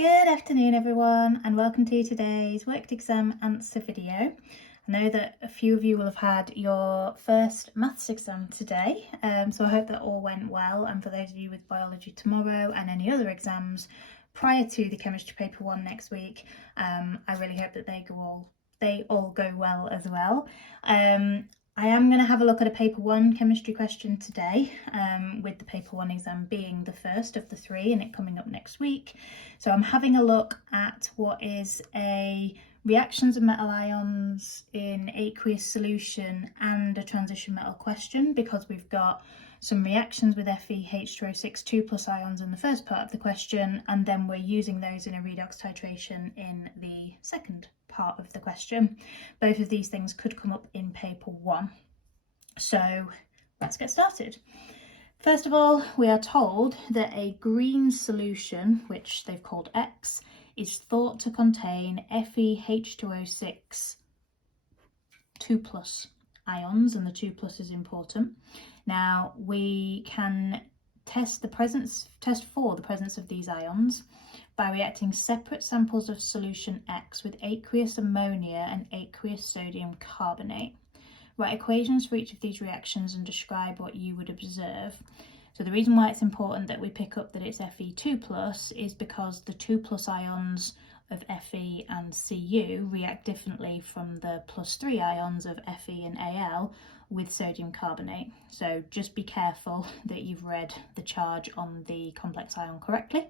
Good afternoon everyone, and welcome to today's worked exam answer video. I know that a few of you will have had your first maths exam today, so I hope that all went well, and for those of you with biology tomorrow and any other exams prior to the chemistry paper 1 next week, I really hope that they all go well as well. I am going to have a look at a paper 1 chemistry question today, with the paper 1 exam being the first of the 3 and it coming up next week. So I'm having a look at what is a reactions of metal ions in aqueous solution and a transition metal question, because we've got some reactions with Fe-H2O6 2+ ions in the first part of the question, and then we're using those in a redox titration in the second part of the question. Both of these things could come up in paper 1. So let's get started. First of all, we are told that a green solution, which they've called X, is thought to contain Fe-H2O6 2+ ions, and the 2+ is important. Now we can test for the presence of these ions by reacting separate samples of solution X with aqueous ammonia and aqueous sodium carbonate. Write equations for each of these reactions and describe what you would observe. So the reason why it's important that we pick up that it's Fe2+ is because the 2+ ions of Fe and Cu react differently from the +3 ions of Fe and Al with sodium carbonate. So just be careful that you've read the charge on the complex ion correctly.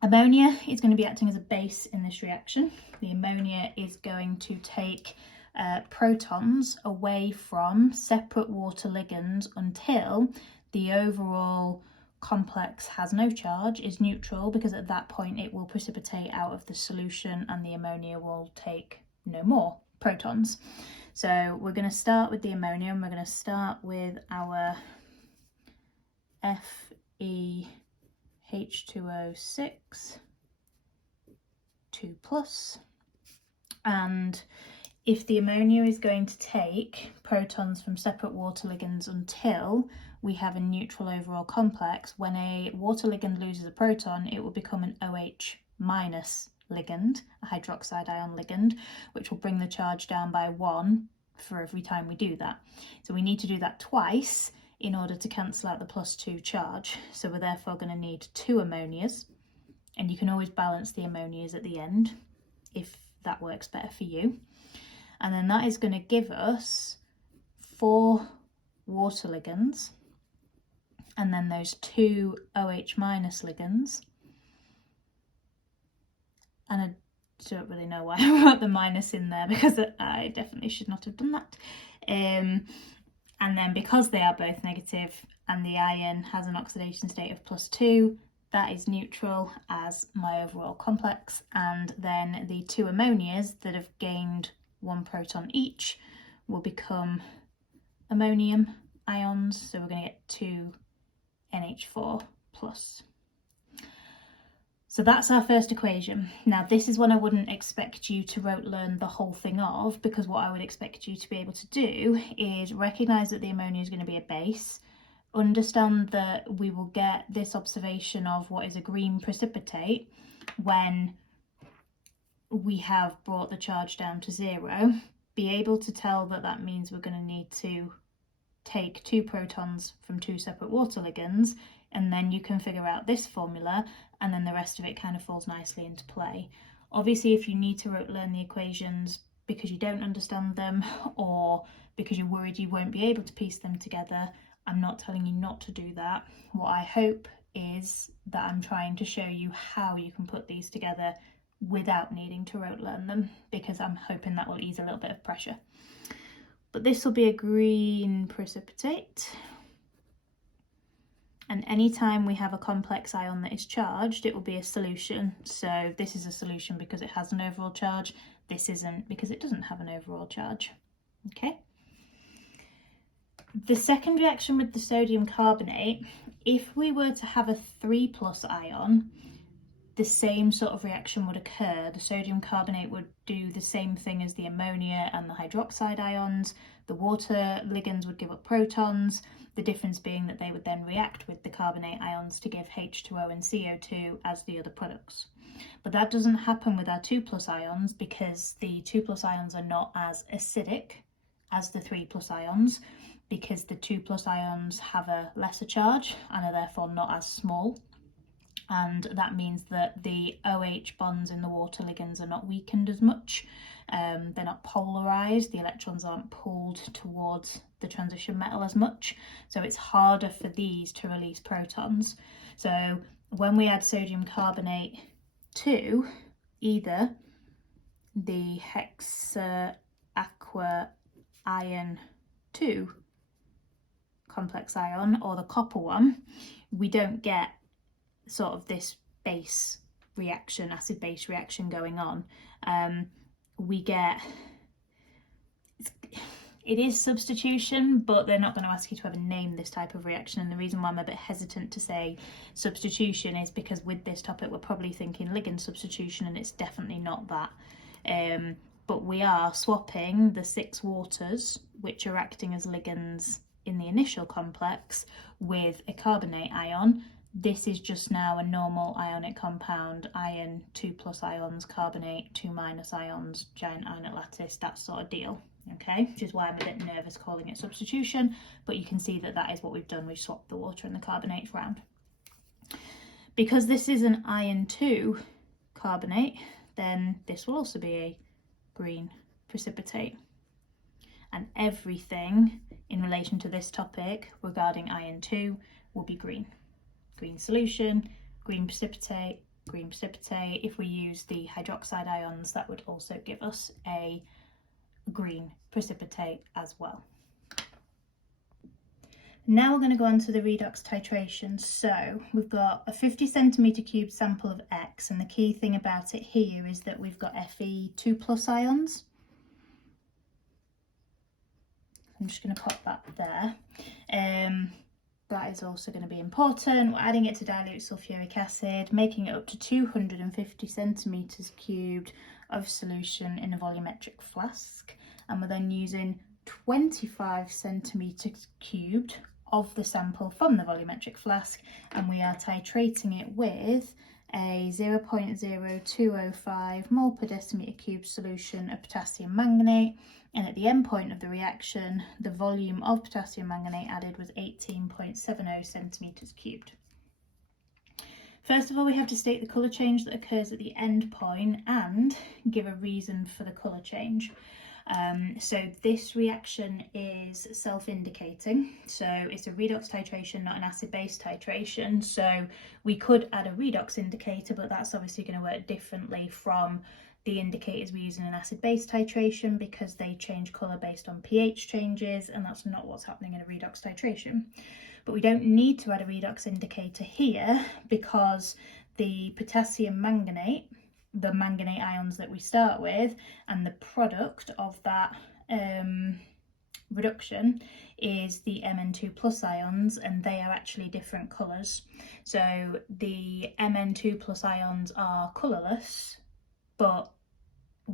Ammonia is going to be acting as a base in this reaction. The ammonia is going to take protons away from separate water ligands until the overall complex has no charge, is neutral, because at that point it will precipitate out of the solution and the ammonia will take no more protons. So we're going to start with the ammonia, and we're going to start with our Fe-H2O6 2+, and if the ammonia is going to take protons from separate water ligands until we have a neutral overall complex, when a water ligand loses a proton, it will become an OH- ligand, a hydroxide ion ligand, which will bring the charge down by 1 for every time we do that. So we need to do that twice in order to cancel out the +2 charge. So we're therefore going to need 2 ammonias, and you can always balance the ammonias at the end if that works better for you. And then that is going to give us 4 water ligands, and then those 2 OH- ligands. And I don't really know why I wrote the minus in there, because I definitely should not have done that. And then because they are both negative and the ion has an oxidation state of +2, that is neutral as my overall complex. And then the 2 ammonias that have gained 1 proton each will become ammonium ions, so we're going to get 2 NH4+. So that's our first equation. Now this is one I wouldn't expect you to rote learn the whole thing of, because what I would expect you to be able to do is recognise that the ammonia is going to be a base, understand that we will get this observation of what is a green precipitate when we have brought the charge down to 0, be able to tell that that means we're going to need to take 2 protons from 2 separate water ligands, and then you can figure out this formula, and then the rest of it kind of falls nicely into play. Obviously, if you need to rote learn the equations because you don't understand them, or because you're worried you won't be able to piece them together, I'm not telling you not to do that. What I hope is that I'm trying to show you how you can put these together without needing to rote learn them, because I'm hoping that will ease a little bit of pressure. But this will be a green precipitate, and anytime we have a complex ion that is charged, it will be a solution. So this is a solution because it has an overall charge, this isn't because it doesn't have an overall charge. Okay. The second reaction with the sodium carbonate, if we were to have a 3+ ion, the same sort of reaction would occur. The sodium carbonate would do the same thing as the ammonia and the hydroxide ions. The water ligands would give up protons, the difference being that they would then react with the carbonate ions to give H2O and CO2 as the other products. But that doesn't happen with our 2+ ions, because the 2+ ions are not as acidic as the 3+ ions, because the 2+ ions have a lesser charge and are therefore not as small. And that means that the OH bonds in the water ligands are not weakened as much. They're not polarized, the electrons aren't pulled towards the transition metal as much, so it's harder for these to release protons. So when we add sodium carbonate to either the aqua iron 2 complex ion or the copper one, we don't get sort of this base reaction, acid base reaction going on. We get, it is substitution, but they're not going to ask you to ever name this type of reaction. And the reason why I'm a bit hesitant to say substitution is because with this topic we're probably thinking ligand substitution, and it's definitely not that. But we are swapping the 6 waters, which are acting as ligands in the initial complex, with a carbonate ion. This is just now a normal ionic compound, iron 2+ ions, carbonate 2- ions, giant ionic lattice, that sort of deal. Okay, which is why I'm a bit nervous calling it substitution, but you can see that that is what we've done. We've swapped the water and the carbonates round. Because this is an iron 2 carbonate, then this will also be a green precipitate. And everything in relation to this topic regarding iron 2 will be green. Green solution, green precipitate, green precipitate. If we use the hydroxide ions, that would also give us a green precipitate as well. Now we're going to go on to the redox titration. So we've got a 50 centimetre cube sample of X, and the key thing about it here is that we've got Fe 2+ ions. I'm just going to pop that there. That is also going to be important. We're adding it to dilute sulfuric acid, making it up to 250 centimetres cubed of solution in a volumetric flask. And we're then using 25 centimetres cubed of the sample from the volumetric flask, and we are titrating it with a 0.0205 mole per decimetre cube solution of potassium manganate. And at the end point of the reaction, the volume of potassium manganate added was 18.70 centimetres cubed. First of all, we have to state the colour change that occurs at the end point and give a reason for the colour change. So this reaction is self-indicating, so it's a redox titration, not an acid-base titration. So we could add a redox indicator, but that's obviously going to work differently from the indicators we use in an acid-base titration, because they change colour based on pH changes, and that's not what's happening in a redox titration. But we don't need to add a redox indicator here, because the potassium manganate, the manganate ions that we start with, and the product of that reduction is the Mn2+ ions, and they are actually different colours. So the Mn2+ ions are colourless, but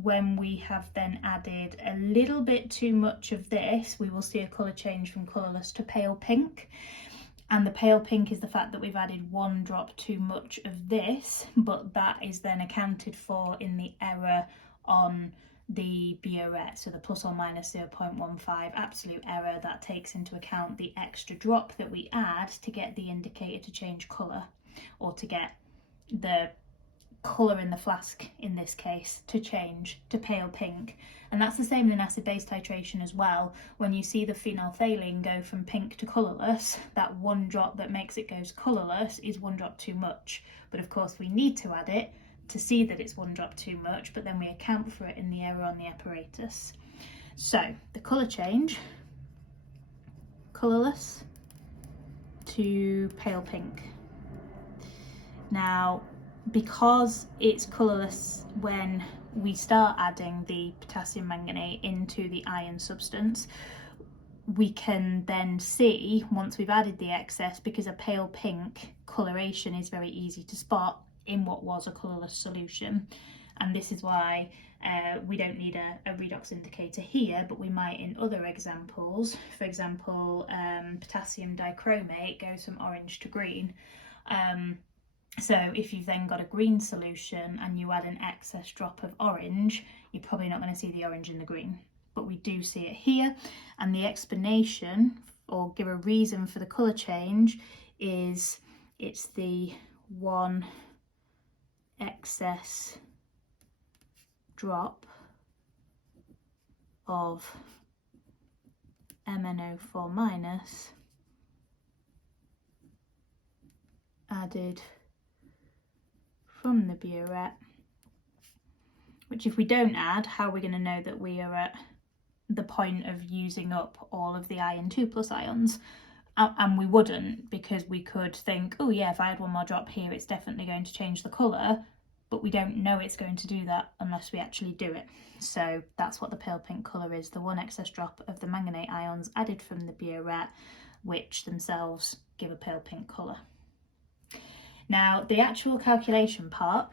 when we have then added a little bit too much of this, we will see a colour change from colourless to pale pink. And the pale pink is the fact that we've added 1 drop too much of this, but that is then accounted for in the error on the burette, so the ±0.15 absolute error that takes into account the extra drop that we add to get the indicator to change colour, or to get the colour in the flask in this case to change to pale pink. And that's the same in acid-base titration as well. When you see the phenolphthalein go from pink to colourless, that 1 drop that makes it goes colourless is 1 drop too much. But of course we need to add it to see that it's 1 drop too much, but then we account for it in the error on the apparatus. So the colour change, colourless to pale pink. Now, because it's colourless when we start adding the potassium manganate into the iron substance, we can then see, once we've added the excess, because a pale pink coloration is very easy to spot, in what was a colourless solution. And this is why we don't need a redox indicator here, but we might in other examples. For example, potassium dichromate goes from orange to green. So if you've then got a green solution and you add an excess drop of orange, you're probably not going to see the orange in the green. But we do see it here, and the explanation, or give a reason for the colour change, is it's the one excess drop of MnO4 minus added from the burette, which if we don't add, how are we going to know that we are at the point of using up all of the iron 2+ ions? And we wouldn't, because we could think, oh yeah, if I add one more drop here, it's definitely going to change the colour, but we don't know it's going to do that unless we actually do it. So that's what the pale pink colour is, the one excess drop of the manganate ions added from the burette, which themselves give a pale pink colour. Now, the actual calculation part,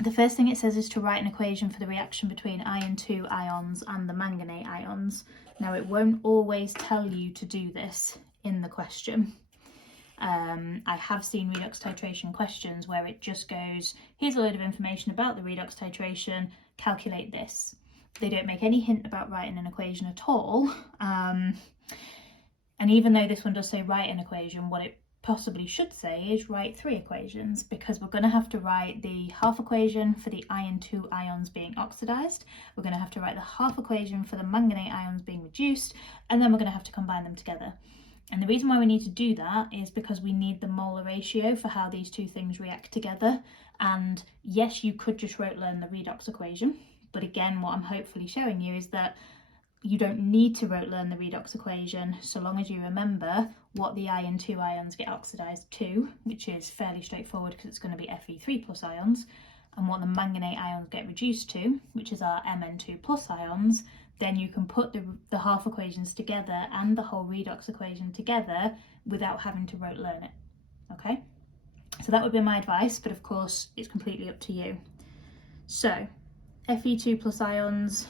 the first thing it says is to write an equation for the reaction between iron 2 ions and the manganate ions. Now, it won't always tell you to do this in the question. I have seen redox titration questions where it just goes, here's a load of information about the redox titration, calculate this. They don't make any hint about writing an equation at all. And even though this one does say write an equation, what it possibly should say is write 3 equations, because we're going to have to write the half equation for the iron 2 ions being oxidized, we're going to have to write the half equation for the manganate ions being reduced, and then we're going to have to combine them together. And the reason why we need to do that is because we need the molar ratio for how these two things react together. And yes, you could just rote learn the redox equation, but again, what I'm hopefully showing you is that you don't need to rote learn the redox equation so long as you remember what the iron 2 ions get oxidized to, which is fairly straightforward because it's going to be Fe3+ ions, and what the manganate ions get reduced to, which is our Mn2+ ions. Then you can put the half equations together and the whole redox equation together without having to rote learn it. Okay, so that would be my advice, but of course it's completely up to you. So Fe2+ ions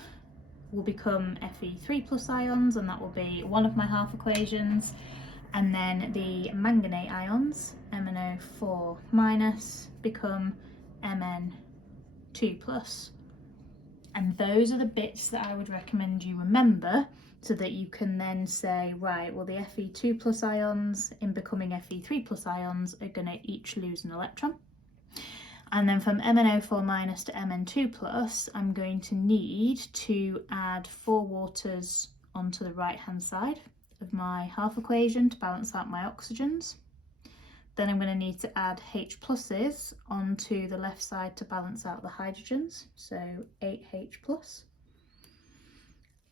will become Fe3+ ions, and that will be one of my half equations. And then the manganate ions, MnO4 minus, become Mn2+. And those are the bits that I would recommend you remember, so that you can then say, right, well, the Fe2+ ions in becoming Fe3+ ions are going to each lose an electron. And then from MnO4 minus to Mn2+, I'm going to need to add 4 waters onto the right-hand side of my half equation to balance out my oxygens. Then I'm going to need to add H+ onto the left side to balance out the hydrogens, so 8H+.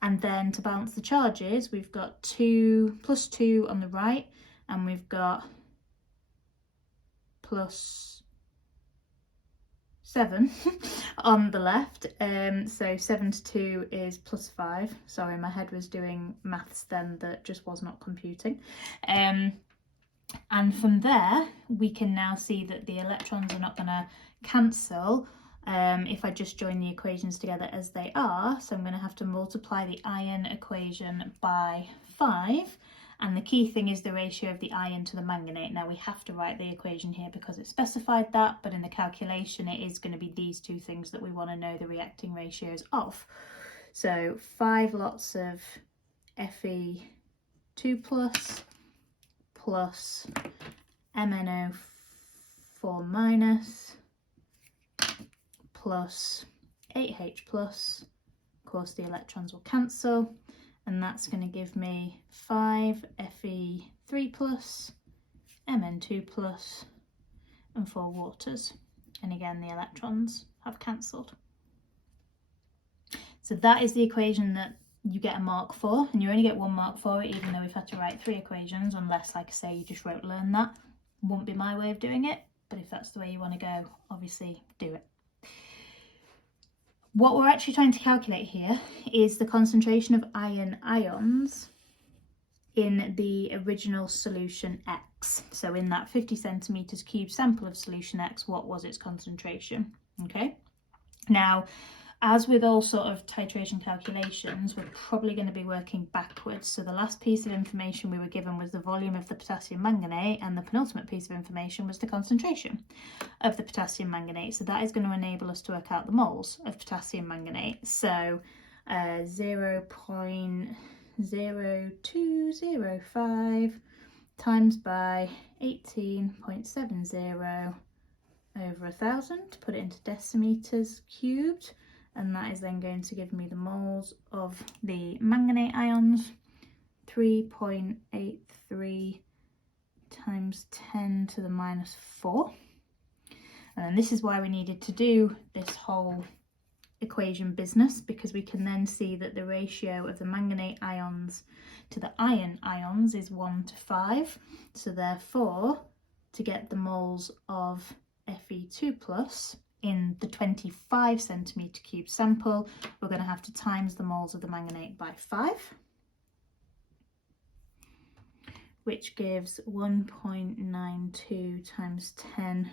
And then to balance the charges, we've got 2 + 2 on the right, and we've got +7 on the left. So 7 to 2 is +5. Sorry, my head was doing maths then that just was not computing. And from there, we can now see that the electrons are not going to cancel if I just join the equations together as they are. So I'm going to have to multiply the iron equation by 5. And the key thing is the ratio of the iron to the manganate. Now we have to write the equation here because it specified that, but in the calculation it is going to be these two things that we want to know the reacting ratios of. So 5 lots of Fe2+ plus MnO4 minus plus 8H+. Of course the electrons will cancel, and that's going to give me 5 Fe3+, Mn2+, and 4 waters. And again, the electrons have cancelled. So that is the equation that you get a mark for, and you only get 1 mark for it, even though we've had to write 3 equations, unless, like I say, you just rote learn that. Won't be my way of doing it, but if that's the way you want to go, obviously do it. What we're actually trying to calculate here is the concentration of iron ions in the original solution X. X. So in that 50 centimetres cubed sample of solution X, what was its concentration? Okay. Now, as with all sort of titration calculations, we're probably going to be working backwards. So the last piece of information we were given was the volume of the potassium manganate, and the penultimate piece of information was the concentration of the potassium manganate. So that is going to enable us to work out the moles of potassium manganate. So 0.0205 times by 18.70 over 1,000 to put it into decimeters cubed, and that is then going to give me the moles of the manganate ions, 3.83 times 10 to the minus 4. And then this is why we needed to do this whole equation business, because we can then see that the ratio of the manganate ions to the iron ions is 1 to 5. So therefore, to get the moles of Fe2 plus in the 25 centimetre cube sample, we're going to have to times the moles of the manganate by 5, which gives 1.92 times 10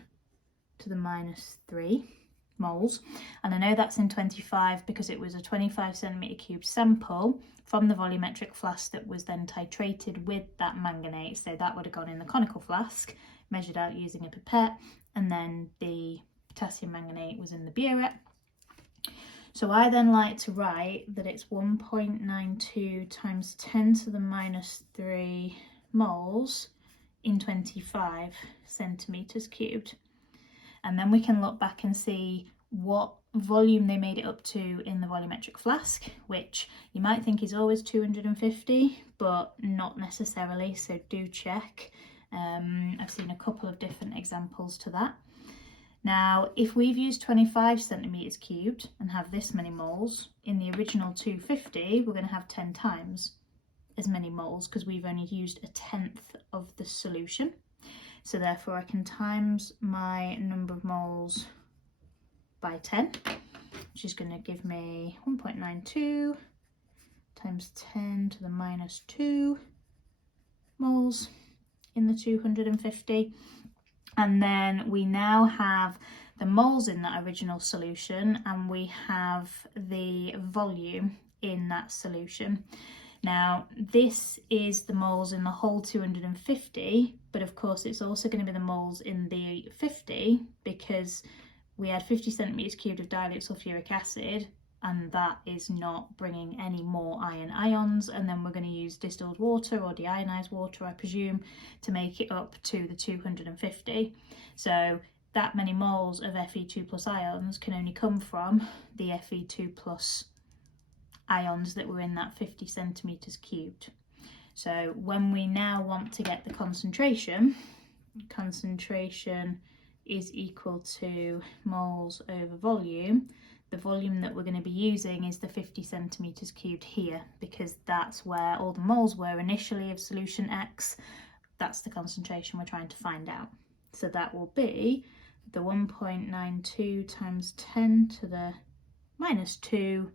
to the minus 3 moles. And I know that's in 25 because it was a 25 centimetre cube sample from the volumetric flask that was then titrated with that manganate. So that would have gone in the conical flask, measured out using a pipette, and then the potassium manganate was in the burette. So I then like to write that it's 1.92 times 10 to the minus 3 moles in 25 centimetres cubed. And then we can look back and see what volume they made it up to in the volumetric flask, which you might think is always 250, but not necessarily, so do check. I've seen a couple of different examples to that. Now, if we've used 25 centimetres cubed and have this many moles, in the original 250, we're going to have 10 times as many moles because we've only used a tenth of the solution. So therefore I can times my number of moles by 10, which is going to give me 1.92 times 10 to the minus 2 moles in the 250. And then we now have the moles in that original solution, and we have the volume in that solution. Now, this is the moles in the whole 250, but of course it's also going to be the moles in the 50 because we had 50 centimetres cubed of dilute sulfuric acid, and that is not bringing any more iron ions, and then we're going to use distilled water or deionized water, I presume, to make it up to the 250. So that many moles of Fe2 plus ions can only come from the Fe2 plus ions that were in that 50 centimetres cubed. So when we now want to get the concentration is equal to moles over volume. The volume that we're going to be using is the 50 centimetres cubed here, because that's where all the moles were initially of solution X. That's the concentration we're trying to find out. So that will be the 1.92 times 10 to the minus 2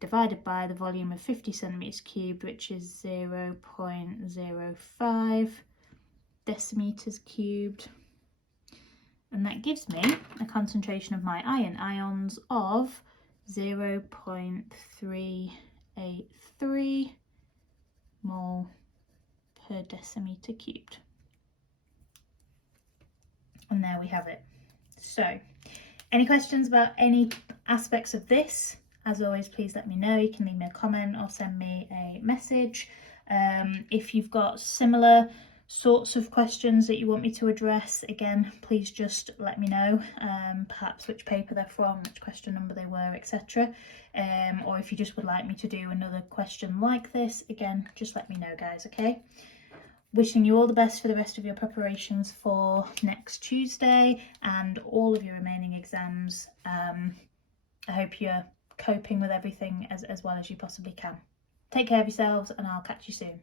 divided by the volume of 50 centimetres cubed, which is 0.05 decimeters cubed. And that gives me a concentration of my iron ions of 0.383 mole per decimeter cubed. And there we have it. So, any questions about any aspects of this? As always, please let me know. You can leave me a comment or send me a message. If you've got similar sorts of questions that you want me to address, again, please just let me know, perhaps which paper they're from, which question number they were, etc. Or if you just would like me to do another question like this, again, just let me know, guys, okay? Wishing you all the best for the rest of your preparations for next Tuesday and all of your remaining exams. I hope you're coping with everything as well as you possibly can. Take care of yourselves, and I'll catch you soon.